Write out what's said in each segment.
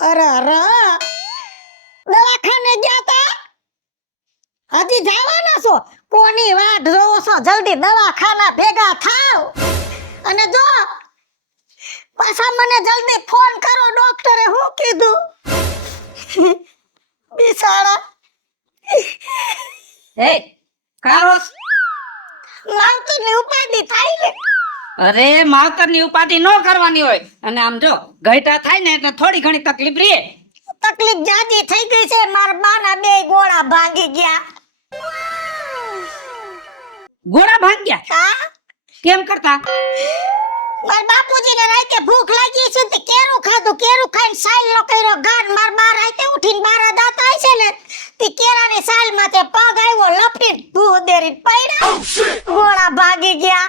અરે અરે દવાખાને ગયા તા? હજી જવાના છો? કોની વાટ જોવો છો? જલ્દી દવાખાના ભેગા થાવ અને જો પાછા મને જલ્દી ફોન કરો. ડોક્ટરે શું કીધું? બિચારા એ કારો માવતરની ઉપાધિ થાય ને. અરે માવતરની ઉપાધિ ન કરવાની હોય અને આમ જો ગઈટા થાય ને એટલે થોડી ઘણી તકલીફ રહે. તકલીફ જાજી થઈ ગઈ છે. મારા બાના બે ગોળા ભાંગી ગયા. ગોળા ભાંગ્યા? હા, કેમ કરતા? મારા બાપુજીને રાતે ભૂખ લાગી છે તે કેરું ખાધું. કેરું ખાઈને સાલ નો કર્યો ગાન. માર બા રાતે ઉઠીને બારા દાંત આય છે ને તે કેરાની સાલ માથે પગ આવ્યો લપટીને ભૂદેરી પડ્યા. ગોળા ભાગી ગયા.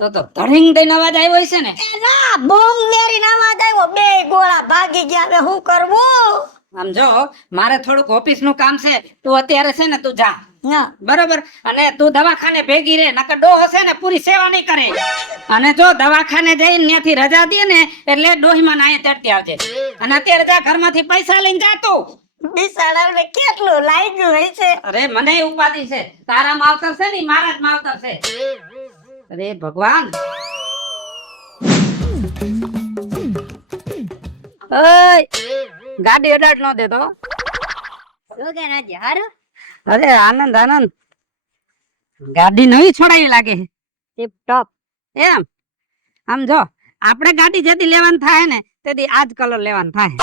તો ધડીંગ દઈને અવાજ આવ્યો છે ને? એ ના, બોમ્બ મેરીને અવાજ આવ્યો. બે ગોળા ભાગી ગયા. હવે શું કરવું? આમ જો મારે થોડુંક ઓફિસ નું કામ છે. તું અત્યારે છે ને તું જા, ના બરોબર? અને તું દવાખાને ભેગી રે, નકર ડો હશે ને પૂરી સેવા નહીં કરે. અને જો દવાખાને જઈને ત્યાંથી રજા દે ને એટલે ડોહીમાં નાય ચડતી આવજે. અને અત્યારે જા ઘરમાંથી પૈસા લઈને જા તું. બિસાડાને કેટલું લાગ્યું હોય છે. અરે મને ઉપાધિ છે. તારા માવતર છે ને ઈ મારા જ માવતર છે. અરે ભગવાન. ઓય ગાડી અડાડ નો દેતો. શું કે રાજ્ય હારું? અરે આનંદ આનંદ. ગાડી નવી છોડાવી લાગે. ટીપ ટોપ. એમ આમ જો આપણે ગાડી જેથી લેવાનું થાય ને તેથી આજ કલર લેવાનું થાય.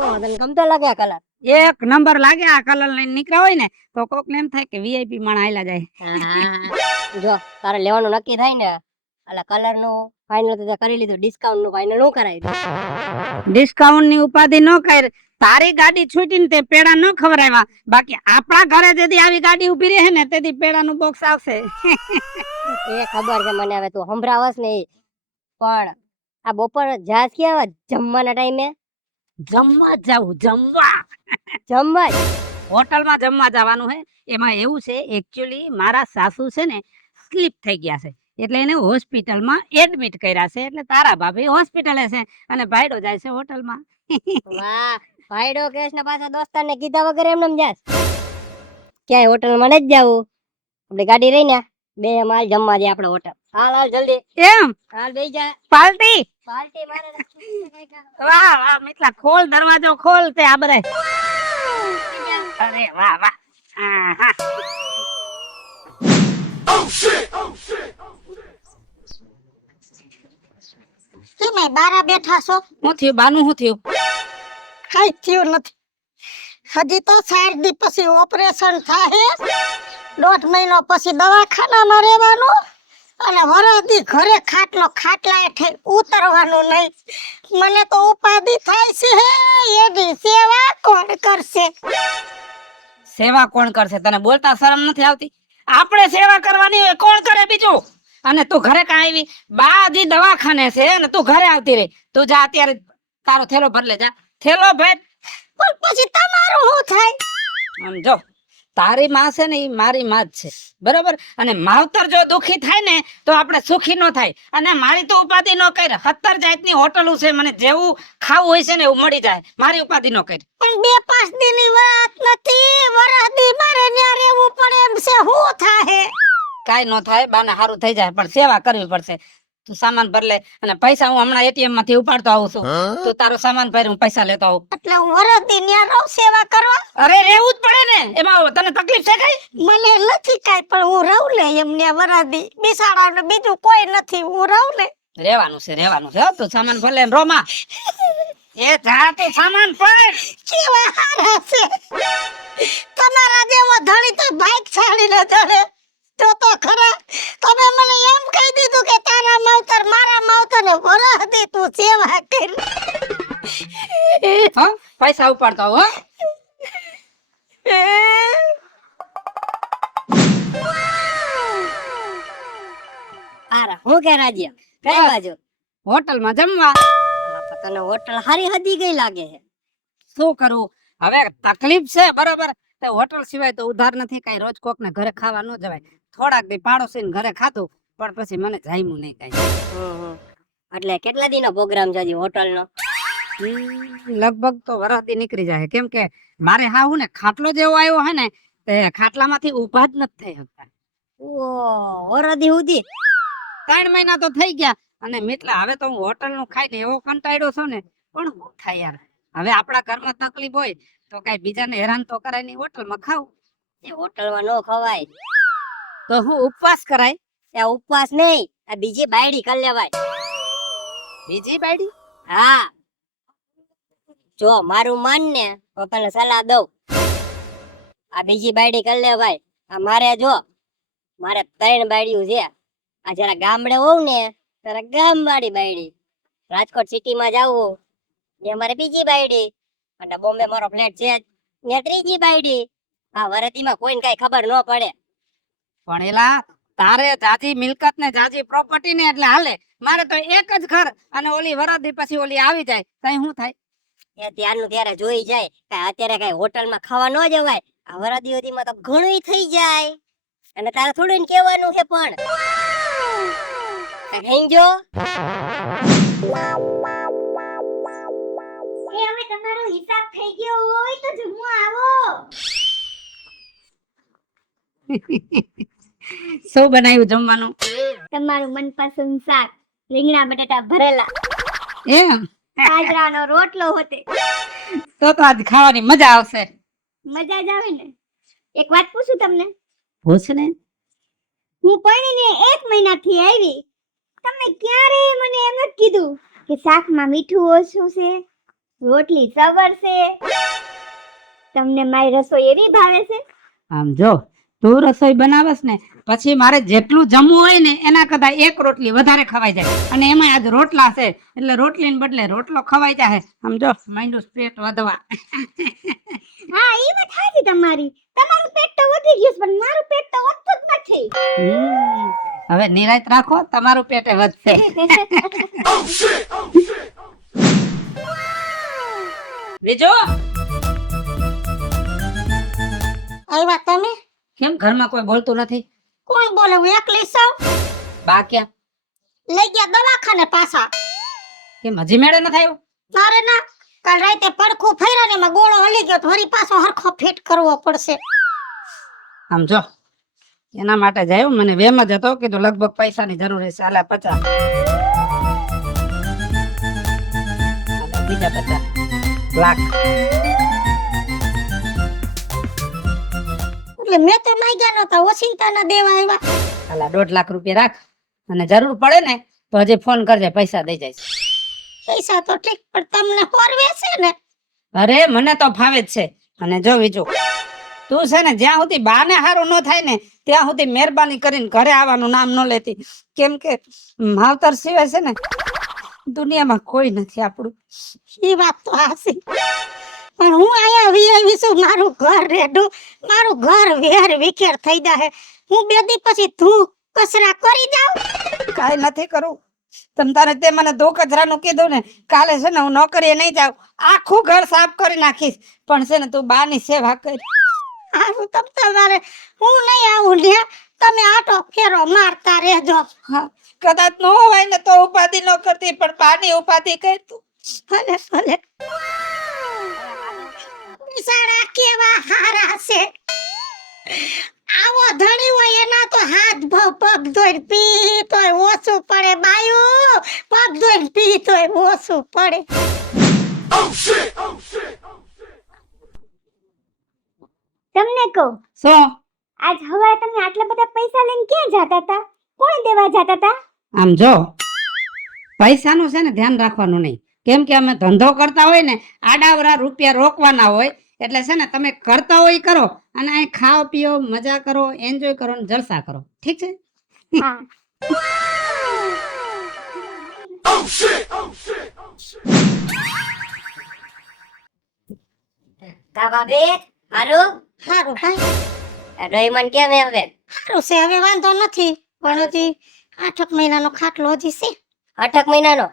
ઓ તને ગમતો લાગે આ કલર? એક નંબર લાગે. આ કલર લઈને નીકળ્યા હોય ને તો કોક ને એમ થાય કે વીઆઈપી માણ આયલા જાય. જો તારે લેવાનું નક્કી થાય ને આલા કલર નું ફાઇનલ તો કરી લીધું. ડિસ્કાઉન્ટ નું ફાઇનલ નું કરાવી દે. ડિસ્કાઉન્ટ ની ઉપાધિ ન કર. તારી ગાડી છૂટીને તે પેડા ન ખવડાવ્યા. બાકી આપણા ઘરે જેથી આવી ગાડી ઉભી રહે ને તેથી પેડાનું બોક્સ આવશે. એ ખબર છે મને. હવે તું સંભળાવસ ને ઈ. પણ આ બપોર જાસ ક્યાં જમવાના ટાઈમે? જમવા જાવું. જમવા હોટલમાં જમવા જવાનું હે. એમાં એવું છે એકચ્યુઅલી મારા સાસુ છે ને સ્લીપ થઈ ગયા છે એટલે એને હોસ્પિટલમાં એડમિટ કર્યા છે. એટલે તારા ભાભી હોસ્પિટલે છે અને ભાઈડો જાય છે હોટલમાં. વાહ, ભાઈડો કેસ ને પાછા દોસ્તાર ને કીધા વગર એમને જાસ? ક્યાંય હોટલ માં નથી જાવું. આપડી ગાડી રહી ને બે માલ જમવા દે આપણે હોટલ. હાલ હાલ જલ્દી. એમ હાલ બેસી જા. પાર્ટી. પાર્ટી મારે વાહ વાહ મિત્લા, ખોલ દરવાજો ખોલ. તે આ બધા અરે વાહ વાહ. આહા. તમે બારા બેઠા છો? હું થયું બાનું? હું થયું? કઈ થયું નથી. હજી તો 4 દી પછી ઓપરેશન થાય. 1.5 મહિનો પછી દવાખાનામાં રહેવાનું અને વરદી ઘરે ખાટલા હેઠે ઉતરવાનું નહીં. મને તો ઉપાધિ થાય છે. એની સેવા કોણ કરશે? સેવા કોણ કરશે? તને બોલતા શરમ નથી આવતી? આપણે સેવા કરવાની હોય, કોણ કરે બીજું? અને તું ઘરે કાં આવી? બા હજી દવાખાને છે ને તું ઘરે આવતી રહી. તું જા અત્યારે તારો થેલો ભર લે. જા થેલો ભર. પણ પછી તમારું શું થાય? આમ જો તારી માં છે ને ઈ મારી માં જ છે, બરોબર? અને માવતર જો દુખી થાય ને તો આપણે સુખી નો થાય. અને મારી તો ઉપાધિ નો કર. 17 જાતની હોટલો છે, મને જેવું ખાવું હોય છે ને એવું મળી જાય. મારી ઉપાધિ નો કર. પણ 2-5 દીની વાત નથી. વરદી મારે ન્યા રહેવું પડે એમ છે. શું થાય? કાઈ નો થાય. બાને સારું થઈ જાય પણ સેવા કરવી પડશે. તું સામાન ભર લે અને પૈસા હું હમણાં એટીએમ માંથી ઉપાડતો આવું છું. તું તારો સામાન ભર, હું પૈસા લેતો આવું. એટલે હું વરદી ન્યા રહું સેવા કરવા? અરે રહેવું જ પડે ને. એમાં તને તકલીફ છે કઈ? મને નથી કાઈ, પણ હું રહું ને એમને વરદી. બિસાડાને બીજું કોઈ નથી. હું રહું ને. રહેવાનું છે. હો તું સામાન ભર લે ને રોમાં. એ જા તું સામાન ભર. કેવા હારા છે તમારા જેવો ધણી તો બાઈક છાડીને ચડે. તો ખરા તમે મને એમ કહી દીધું કે તારા માવતર મારા માવતર ને વરદી તું સેવા કર. હા પૈસા ઉપાડતો હો. આરા હું કે રાજ્ય કઈ બાજુ? હોટલમાં જમવા. તને હોટલ હારી હદી ગઈ લાગે છે. શું કરું હવે? તકલીફ છે, બરોબર? તો હોટલ સિવાય તો ઉધાર નથી. કઈ રોજ કોક ને ઘરે ખાવા ન જવાય. થોડાક દી પાડોશી ઘરે ખાધું પણ પછી મને જામ્યું નહીં કઈ. એટલે કેટલા દી નો પ્રોગ્રામ છે હોટલ નો? લગભગ તો વરસથી નીકળી જાય કેમ કે મારે હા હું ને ખાટલો જેવો આવ્યો હે ને તે ખાટલામાંથી ઊભા જ નથી થઈ શકતા. વરદી ઉધી 3 મહિના તો થઈ ગયા અને મિતલા હવે તો હું હોટલ નું ખાઈને એવો કંટાળ્યો છું ને પણ શું થાય યાર. હવે આપણા ઘરમાં તકલીફ હોય તો કઈ બીજાને હેરાન તો કરાય નહીં, હોટલમાં ખાવું. એ હોટલમાં નો ખવાય. તો હું ઉપવાસ કરાય. એ ઉપવાસ નહીં, આ બીજી બાયડી કરી લેવાય. બીજી બાયડી? હા, જો મારું માન ને તો તને સલાહ દઉં. આ બીજી બાયડી કરી લેવાય. આ મારે જો મારે 3 બાયડીઓ છે. આ જરા ગામડે હોઉં ને ત્યારે ગામવાળી બાયડી, રાજકોટ સિટીમાં જાવું ને મારે બીજી બાયડી, અને બોમ્બે મારો ફ્લેટ છે ને ત્રીજી બાયડી. આ વરદીમાં કોઈને કઈ ખબર ન પડે. પણ એલા તારે જાજી મિલકત ને જાજી પ્રોપર્ટી ને એટલે હાલે, મારે તો એક જ ઘર અને ઓલી વરદી પછી ઓલી આવી જાય તઈ શું થાય? એ ત્યારનું ત્યારે જોઈ જાય. કાંઈ અત્યારે કઈ હોટલમાં ખાવા ન જવાય. આ વરદીઓમાં તો ઘણું થઈ જાય. અને તારે થોડું ને કહેવાનું છે પણ કઈ જો હવે તમારો હિસાબ થઈ ગયો હોય તો જમવા આવો. શું બનાવ્યું જમવાનું? તમારું મનપસંદ શાક, રીંગણા બટાટા ભરેલા, એમ? બાજરાનો રોટલો હોતે. તો આજ ખાવાની મજા આવશે. મજા જ આવે ને. એક વાત પૂછું તમને? પૂછ ને. હું પરણીને 1 મહિનાથી આવી, તમે ક્યારેય મને એમ જ કીધું કે શાકમાં મીઠું ઓછું છે, રોટલી સવર છે. તમને મારી રસોઈ એવી ભાવે છે? આમ જો તું રસોઈ બનાવસ ને પછી મારે જેટલું જમવું હોય ને એના કરતા 1 રોટલી વધારે ખવાઈ જાય, અને એમાં આજ રોટલા છે એટલે રોટલીને બદલે રોટલો ખવાઈ જાય. આમ જો માંડ્યું પેટ વધવા. હા, એ વાત સાચી તમારી. તમારું પેટ તો વધી ગયું પણ મારું પેટ તો વધતું જ નથી. હવે નિરાંત રાખો, તમારું પેટે વધશે. બીજું આવ્યા તમે? કેમ ઘરમાં કોઈ બોલતું નથી? કોણ બોલે? હું એકલી છું. બા ક્યાં? લઈ ગયા દવાખાને પાછા. કેમ હજી મેળે નથી આવ્યું? તારે ના, કાલ રાતે પડખું ફેર્યા ને એમાં ગોળો હલી ગયો તો વળી પાછો હરખો ફિટ કરવો પડશે. આમ જો એના માટે જાય મને વેમ જ હતો, કીધું લગભગ પૈસાની જરૂર છે. આલા 50 બીજા 50 લાખ. એટલે મેં તો માંગ્યા નતા, ઓછીતાના દેવા આવ્યા. આલા 1.5 લાખ રૂપિયા રાખ અને જરૂર પડે ને તો હજી ફોન કરજે, પૈસા દઈ જઈશ. પૈસા તો ઠીક પણ તમને પરવે છે ને? અરે મને તો ફાવે જ છે. અને જો બીજું તું છે ને જ્યાં સુધી બાને હારું ન થાય ને ત્યાં સુધી મહેરબાની કરીને ઘરે આવવાનું નામ ન લેતી, કેમ કે માવતર સિવાય છે ને દુનિયામાં કોઈ નથી આપણું. એ વાત તો હાસી, પણ હું આયા વી છું. મારું ઘર રેડું, મારું ઘર વેર વિખેર થઈ જાય. હું 2 દી પછી તું કચરા કરી જાઉં. કાઈ નથી કરું. તમ તારે તે મને ધો કચરાનું કીધું ને, કાલે છે ને હું નોકરીએ નહીં જાઉં, આખું ઘર સાફ કરી નાખીશ. પણ છે ને તું બાની સેવા કરી. હારું તમ તમારે હું નહીં આવું ને, તમે આટો ફેરો મારતા રહેજો. હા, કદાચ ન હોય ને તો ઉપાધિ ન કરતી, પણ બાની ઉપાધિ કર તું. ભલે ભલે. બિચારા કેવા હારા છે. આવો ધણી હોય એના તો હાથ પગ ધોઈને પી તોય ઓછું પડે. બાયું પગ ધોઈને પી તોય ઓછું પડે. તમને કહું, શું? આજ હવારે તમે આટલા બધા પૈસા લઈને ક્યાં જતા હતા? કોણ દેવા જતા હતા? આમ જો પૈસાનું છે ને ધ્યાન રાખવાનું નહીં, કેમ કે અમે ધંધો કરતા હોય ને આડાવરા રૂપિયા રોકવાના હોય. એટલે છે ને તમે કરતા હોય કરો, અને અહીં ખાઓ પીઓ, મજા કરો, એન્જોય કરો ને જલસા કરો. ઠીક છે? હા. તા ભાભી હારું હારું ભાઈ. રહીમન કેમ હે હવે? હારું છે, હવે વાંધો નથી. પણ હજી 8 મહિનાનો ખાટલો હજી છે. 8 મહિનાનો?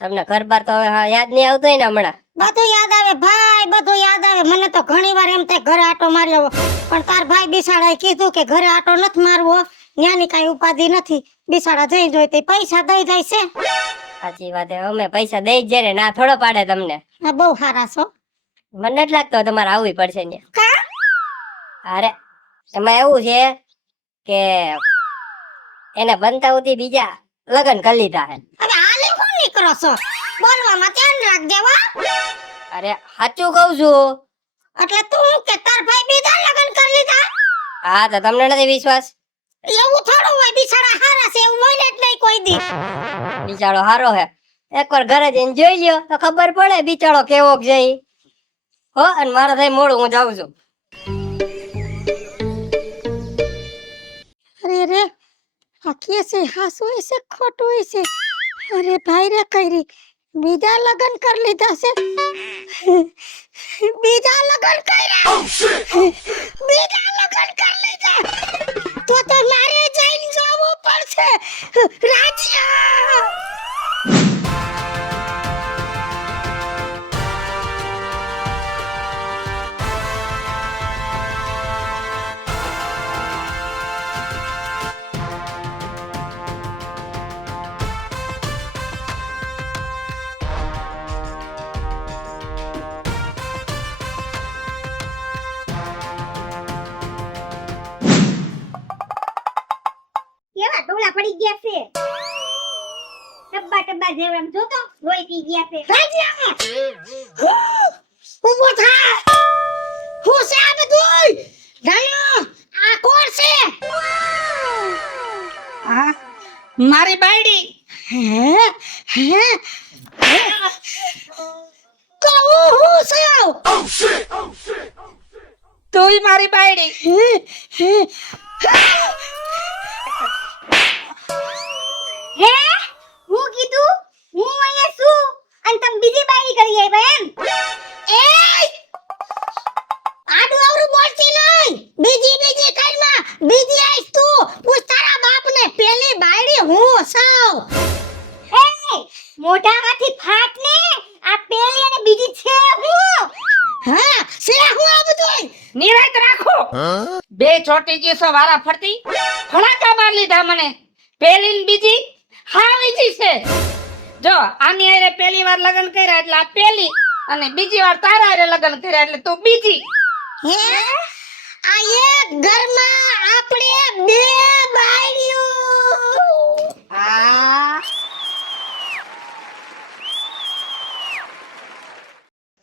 તમને ઘર બાર તો હવે યાદ નહીં આવતો ને હમણાં? બધું યાદ આવે ભાઈ, બધું યાદ આવે. મને તો ઘણી વાર એમ થાય ઘરે આટો માર્યો, પણ તાર ભાઈ બિસાડાએ કીધું કે ઘરે આટો નથી મારવો, ન્યાની કાંઈ ઉપાધિ નથી. બિસાડા જઈ જોઈ તે પૈસા દઈ જાય છે. સાચી વાત છે. અમે પૈસા દઈ જ જાય ને ના થોડો પાડે તમને. આ બહુ સારા છો. મને નથી લાગતો તમારે આવવું પડશે ને. કા? અરે એમાં એવું છે કે એને બનતા સુધી બીજા લગ્ન કરી લીધા હે. અરે હાલે હું નીકળો છો? બોલવામાં ધ્યાન રાખજે હો. અરે સાચું કઉ છું. એટલે તું કે તાર ભાઈ બીજા લગ્ન કરી લીધા? હા તો તમને નથી વિશ્વાસ? એવું થોડું હોય, બિચારા હારા છે એવું બોલે જ નહીં કોઈ દી. બિચારો હારો હે. એકવાર ઘરે જઈને જોઈ લ્યો તો ખબર પડે બિચારો કેવો છે ઈ. હો અને મારે થઈ મોડું, હું જાઉં છું. અરે રે, આ કે છે હાસું છે ખોટું છે? અરે ભાઈ રે કઈરી બીજા લગ્ન કરી લીધા છે. બીજા લગ્ન કર્યા. બીજા લગ્ન કરી લીધા. તો મારે જઈને જોવું પડશે. રાજ્યા કેવા ટોળા પડી ગયા છે. ટબ્બા ટબ્બા જેવડા આમ જોતો લોહી પી ગયા છે. ઉભો થા. હું છે આ બધું? જાણો આ કોણ છે? આ મારી બાયડી. હે તો હું છે? તુંય મારી બાયડી. હે હું કીધું હું અહીંયા છું અને તમે બીજી બાયડી કરી આવ્યા એમ. એ આડું આવરું બોલતી નહીં. બીજી કઈમાં બીજી આઈસ તું. પૂછ તારા બાપને પેલી બાયડી હું સાવ. એ મોઢામાંથી ફાટ ને આ પેલી અને બીજી છે હું. હા છે હું આ બધું. નિરાત રાખો. બે ચોટી ગઈ છો વારા ફરતી. ફડાકા માર લીધા મને. પેલી ને બીજી હા બીજી છે. જો આની હારે પહેલી વાર લગ્ન કર્યા એટલે આ પેલી, અને બીજી વાર તારા હારે લગ્ન કર્યા એટલે તું બીજી. હે આ એક ઘરમાં આપણે બે બાયડીઓ. આ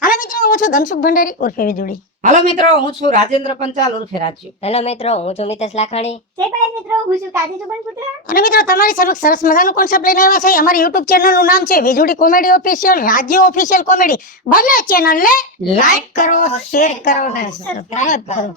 હાલો મિત્રો, હું છું ધનસુખ ભંડારી ઉર્ફે વીજળી. હાલો મિત્રો, હું છું રાજેન્દ્ર પંચાલ ઉર્ફે રાજ્યુ. હેલો મિત્રો, હું છું મિતેશ લાખાણી. જય ભાઈ મિત્રો, હું છું કાજુ ચુબન પુત્ર. અને મિત્રો તમારી સમક્ષ સરસ મજાનું કોન્સેપ્ટ લઈને આવ્યા છે. અમારી YouTube ચેનલનું નામ છે વીજળી કોમેડી ઓફિશિયલ, રાજ્ય ઓફિશિયલ કોમેડી. બંને ચેનલને લાઈક કરો, શેર કરો અને સબસ્ક્રાઇબ કરો.